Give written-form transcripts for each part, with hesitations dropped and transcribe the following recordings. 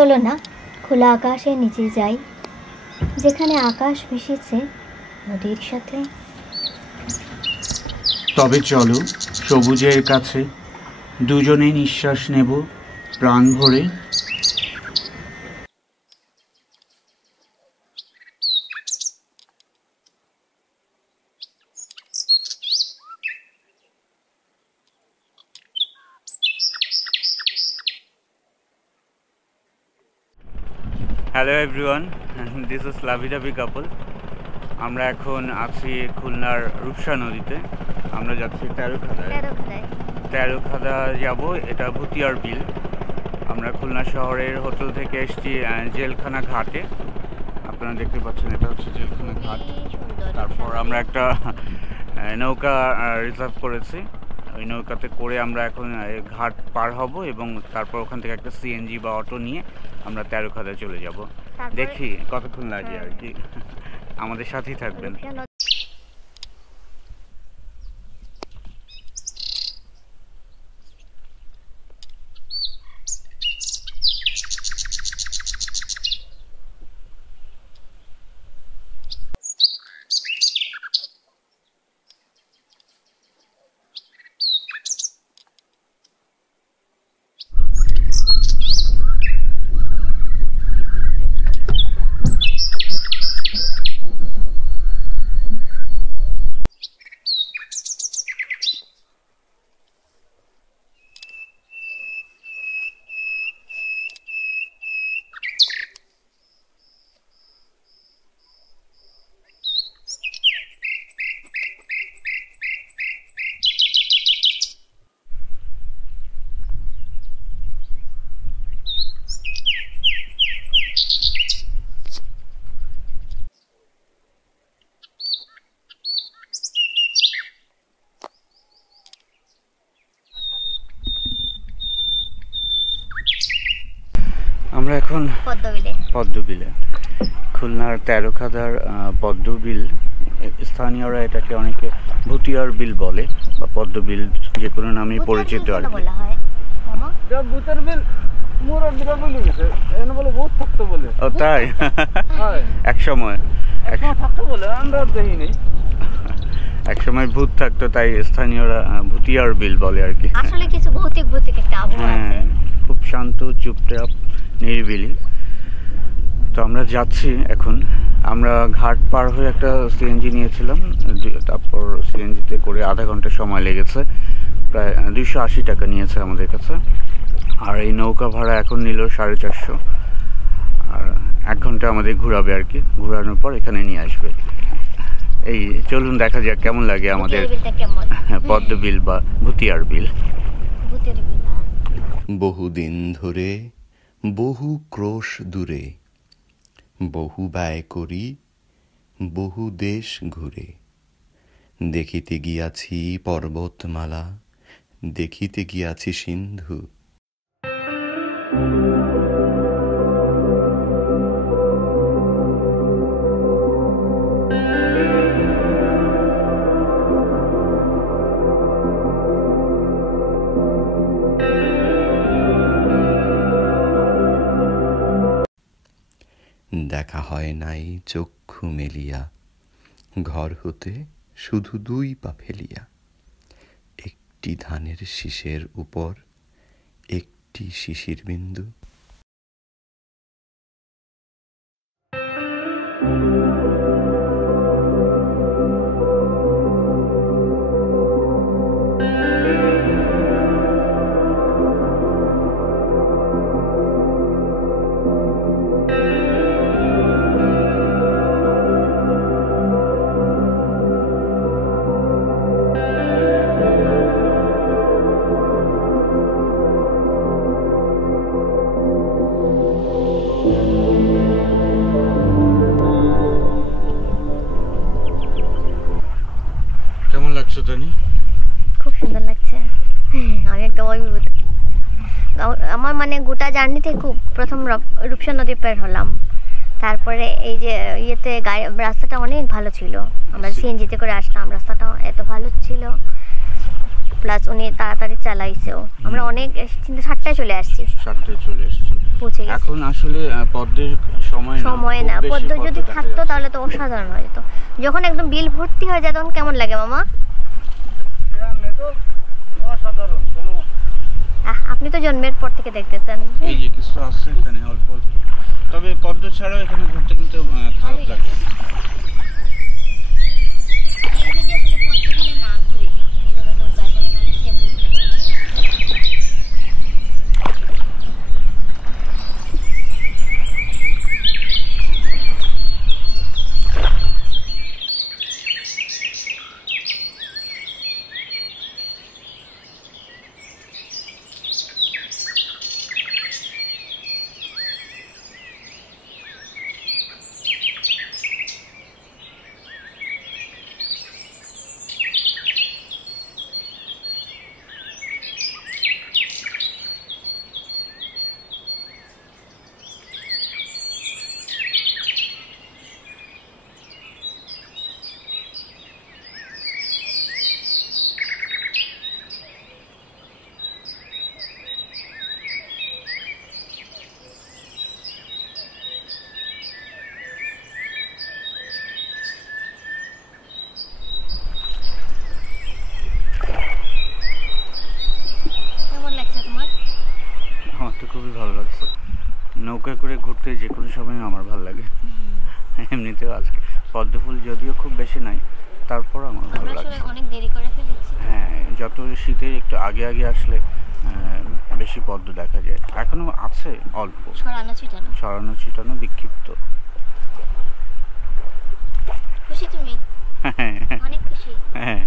চলো না খোলা আকাশের নিচে যাই, যেখানে আকাশ মিশেছে নদীর সাথে। তবে চলো সবুজের কাছে, দুজনে নিঃশ্বাস নেব প্রাণ ভরে। হ্যালো এভরিওয়ান, দিস ইজ লাভি ডাভি কাপল। আমরা এখন আছি খুলনার রূপসা নদীতে। আমরা যাচ্ছি তেরোখাদা যাব, এটা ভুতিয়ার বিল। আমরা খুলনা শহরের হোটেল থেকে এসেছি জেলখানা ঘাটে। আপনারা দেখতে পাচ্ছেন এটা হচ্ছে জেলখানা ঘাট। তারপর আমরা একটা নৌকা রিজার্ভ করেছি, ওই নৌকাতে করে আমরা এখন ঘাট পার হব এবং তারপর ওখান থেকে একটা সিএনজি বা অটো নিয়ে আমরা তেরোখাদা চলে যাব। দেখি কতক্ষণ লাগে আর কি, আমাদের সাথেই থাকবেন। আমরা এখন পদ্মবিলে, খুলনার তেরোখাদার পদ্মবিল। স্থানীয়রা এটাকে অনেকে ভুতিয়ার বিল বলে বা পদ্মবিল, যে কোনো নামেই পরিচিত আর কি। ও তাই, এক সময় ভূত থাকতো, তাই স্থানীয়রা ভুতিয়ার বিল বলে আর কি। আসলে কিছু ভৌতিক একটা আবহাওয়া আছে, খুব শান্ত, চুপচাপ, নিরিবিলি। তো আমরা যাচ্ছি এখন। আমরা ঘাট পার হয়ে একটা সিএনজি নিয়েছিলাম, তারপর সিএনজিতে করে আধা ঘন্টা সময় লেগেছে, প্রায় 280 টাকা নিয়েছে আমাদের কাছে। আর এই নৌকা ভাড়া এখন নিল 450, আর 1 ঘন্টা আমাদের ঘোরাবে আর কি। ঘোরানোর পর এখানে নিয়ে আসবে। এই চলুন দেখা যাক কেমন লাগে আমাদের পদ্মবিল বা ভুতিয়ার বিল। বহুদিন ধরে বহু ক্রোশ দূরে, বহু ব্যয় করি বহু দেশ ঘুরে, দেখিতে গিয়াছি পর্বতমালা, দেখিতে গিয়াছি সিন্ধু। দেখা হয় নাই চক্ষু মেলিয়া, ঘর হতে শুধু 2 পা ফেলিয়া, একটি ধানের শীষের উপর একটি শিশির বিন্দু। কেমন লাগছে জানি? খুব সুন্দর লাগছে। আমি একটা অভিভূত। আমার মানে গোটা জার্নিতে খুব প্রথম রূপসা নদী পার হলাম, তারপরে এই যে ইয়েতে রাস্তাটা অনেক ভালো ছিল। আমরা সিএনজিতে করে আসলাম, রাস্তাটা এত ভালো ছিল। প্লাস উনি তাড়াতাড়ি চালাইছেও। আমরা অনেক কিন্তু 7টায় চলে আসছি, 7টায় চলে এসেছি। পৌঁছে গেছি। এখন আসলে পদ্মের সময় সময় না, খুব বেশি পদ্ম যদি দেখা থাকতো যাচ্ছে। তাহলে তো অসাধারণ হয়ে যেত। যখন একদম বিল ভর্তি হয়ে যায় তখন কেমন লাগে মামা? অসাধারণ কোনো আপনি তো জন্মের পর থেকে দেখতেছেন। এই যে কিছু আছে এখানে অল্প অল্প, তবে পদ্ম ছাড়াও এখানে ঘুরতে কিন্তু খারাপ লাগছে না। কেমন লাগছে তোমার? আমার তো খুবই ভালো লাগছে। নৌকা করে ঘুরতে যে কোনো সময় আমার ভালো লাগে। এমনিতেও আজকে পদ্ম ফুল যদিও খুব বেশি নাই, তারপর আমার ভালো আমরা লাগছে। আসলে অনেক দেরি করে ফেলেছি। হ্যাঁ, যত শীতের একটু আগে আগে আসলে বেশি পদ্ম দেখা যায়। এখনো আছে অল্প ছড়ানো ছিটানো। ছড়ানো ছিটানো বিক্ষিপ্ত। খুশি তুমি? অনেক খুশি। হ্যাঁ,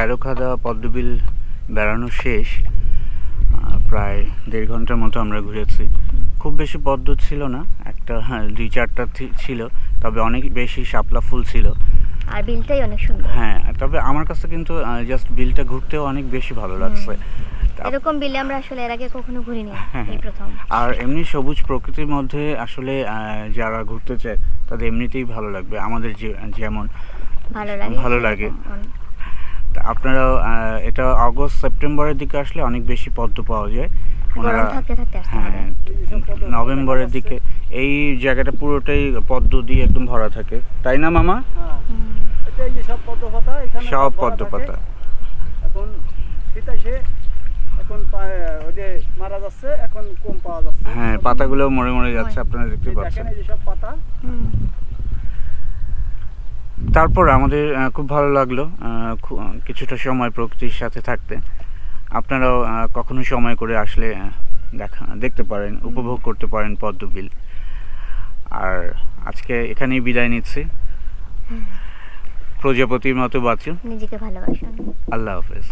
তেরোখাদা পদ্মবিল বেড়ানো শেষ, প্রায় 1.5 ঘন্টার মতো আমরা ঘুরেছি। খুব বেশি পদ্ম ছিল না, একটা 2-4টা ছিল, তবে অনেক বেশি শাপলা ফুল ছিল। আর বিলটাই অনেক সুন্দর। হ্যাঁ, তবে আমার কাছে কিন্তু জাস্ট বিলটা ঘুরতেও অনেক বেশি ভালো লাগছে। এরকম বিলে আমরা আসলে এর আগে কখনো ঘুরিনি, হ্যাঁ, এই প্রথম। আর এমনি সবুজ প্রকৃতির মধ্যে আসলে যারা ঘুরতে চায় তাদের এমনিতেই ভালো লাগবে, আমাদের যেমন ভালো লাগে। তা আপনারাও এটা আগস্ট সেপ্টেম্বরের দিকে আসলে অনেক বেশি পদ্ম পাওয়া যায়। গরম থাকতে থাকতে আসতে হবে। হ্যাঁ, নভেম্বরের দিকে এই জায়গাটা পুরোটাই পদ্ম দিয়ে একদম ভরা থাকে, তাই না মামা? এটা এই যে সব পদ্ম পাতা, এখানে সব পদ্ম পাতা। এখন শীত এসে এখন ওই যে মারা যাচ্ছে, এখন কম পাওয়া যাচ্ছে। হ্যাঁ, পাতাগুলো মরে মরে যাচ্ছে, আপনারা দেখতে পাচ্ছেন। দেখেন এই যে সব পাতা। তারপর আমাদের খুব ভালো লাগলো কিছুটা সময় প্রকৃতির সাথে থাকতে। আপনারাও কখনো সময় করে আসলে দেখতে পারেন, উপভোগ করতে পারেন পদ্মবিল। আর আজকে এখানেই বিদায় নিচ্ছি। প্রজাপতির মতো বাঁচুন, নিজেকে ভালোবাসুন। আল্লাহ হাফেজ।